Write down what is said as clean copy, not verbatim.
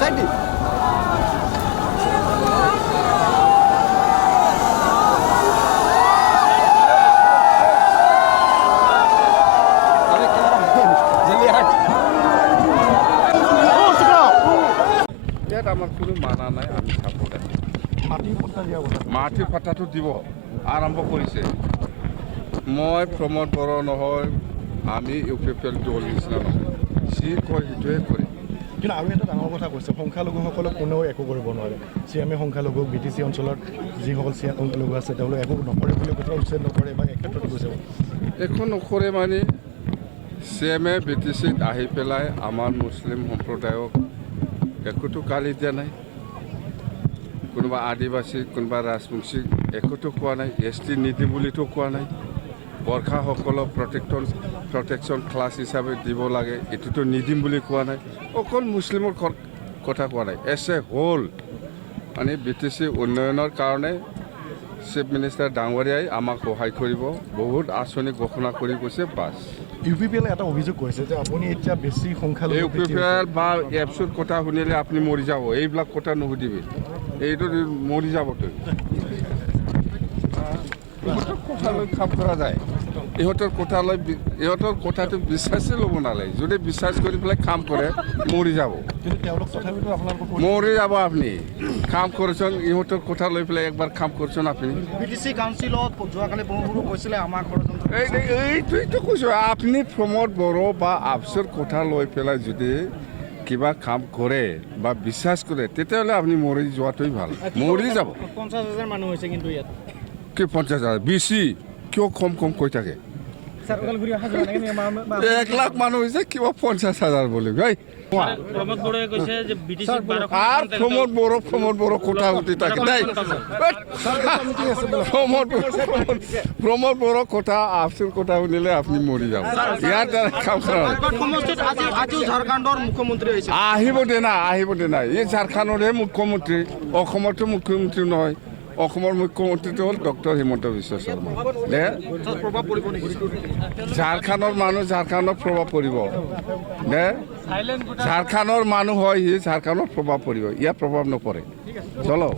side আমাৰ কোনো মানা নাই আমি সাপোৰ্ট আছি মাটিৰ পাতাটো দিব আৰম্ভ কৰিছে মই প্ৰমোদ বড়ো নহয় আমি ইউপিপিএল দল নিচিনা নহয় যি কয় সেইটোৱে কৰে কিন্তু আৰু এটা ডাঙৰ কথা কৈছে সংখ্যালঘুসকলক কোনেও একো কৰিব নোৱাৰে চিএমে সংখ্যালঘু BTC অঞ্চলত যিসকল সংখ্যালঘু আছে তেওঁলোকে একো নকৰে বুলি কথা উচ্ছেদ নকৰে বা এক ক্ষেত্ৰত কৈছে একো নকৰে মানে চিএমে BTCত আহি পেলাই আমাৰ মুছলিম সম্প্ৰদায়ক একোটো গালি দিয়া নাই কোনোবা আদিবাসী কোনোবা ৰাজবংশীক একোটো কোৱা নাই ST নীতি বুলিতো কোৱা নাই বৰ্ষাসকলক প্ৰটেকশ্যন ক্লাছ হিচাপে দিব লাগে এইটোতো নিদিম বুলি কোৱা নাই অকল মুছলিমৰ কথা কোৱা নাই এছ এ হোল মানে BTC উন্নয়নৰ কাৰণে চিফ মিনিষ্টাৰ ডাঙৰীয়াই আমাক সহায় কৰিব বহুত আঁচনি ঘোষণা কৰি কৈছে বাছ ইউপিপিএলে এটা অভিযোগ কৰিছে যে আপুনি এতিয়া বেছি সংখ্যালঘু ইউপিপিএল বা এপছৰ কথা শুনিলে আপুনি মৰি যাব এইবিলাক কথা নুসুধিবি এইটো মৰি যাব তই কথালৈ কাম কৰা যায় ইহঁতৰ কথাটো বিশ্বাসেই ল'ব নালাগে যদি বিশ্বাস কৰি পেলাই কাম কৰে মৰি যাব মৰি যাব আপুনি কাম কৰিছোন ইহঁতৰ কথা লৈ পেলাই একবাৰ কাম কৰিছোন আপুনি BTC কাউন্সিলত যোৱাকালি বহু কৈছিলে আমাৰ এইটোৱেইতো কৈছোঁ আপুনি প্ৰমোদ বড়ো বা আবছুৰ কথা লৈ পেলাই যদি কিবা কাম কৰে বা বিশ্বাস কৰে তেতিয়াহ'লে আপুনি মৰি যোৱাটোৱেই ভাল মৰি যাব 50,000 মানুহ হৈছে কিন্তু ইয়াত কি 50,000 বেছি কিয় কম কৈ থাকে 1 লাখ মানুহ হৈছে কিবা 50,000 বুলি ভাই প্ৰমোদ বড়ো কথা উঠি থাকে দেই প্ৰমোদ বড়ো কথা আবছুৰ কথা শুনিলে আপুনি মৰি যাব ইয়াৰ দ্বাৰা কাম কৰা আহিব দে না এই ঝাৰখণ্ডৰহে মুখ্যমন্ত্ৰী অসমৰতো মুখ্যমন্ত্ৰী নহয় অসমৰ মুখ্যমন্ত্ৰীটো হ'ল ডক্টৰ হিমন্ত বিশ্ব শৰ্মা দে ঝাৰখণ্ডৰ মানুহ ঝাৰখণ্ডত প্ৰভাৱ পৰিব দে ঝাৰখণ্ডৰ মানুহ হয় সি ঝাৰখণ্ডত প্ৰভাৱ পৰিব ইয়াত প্ৰভাৱ নপৰে চলো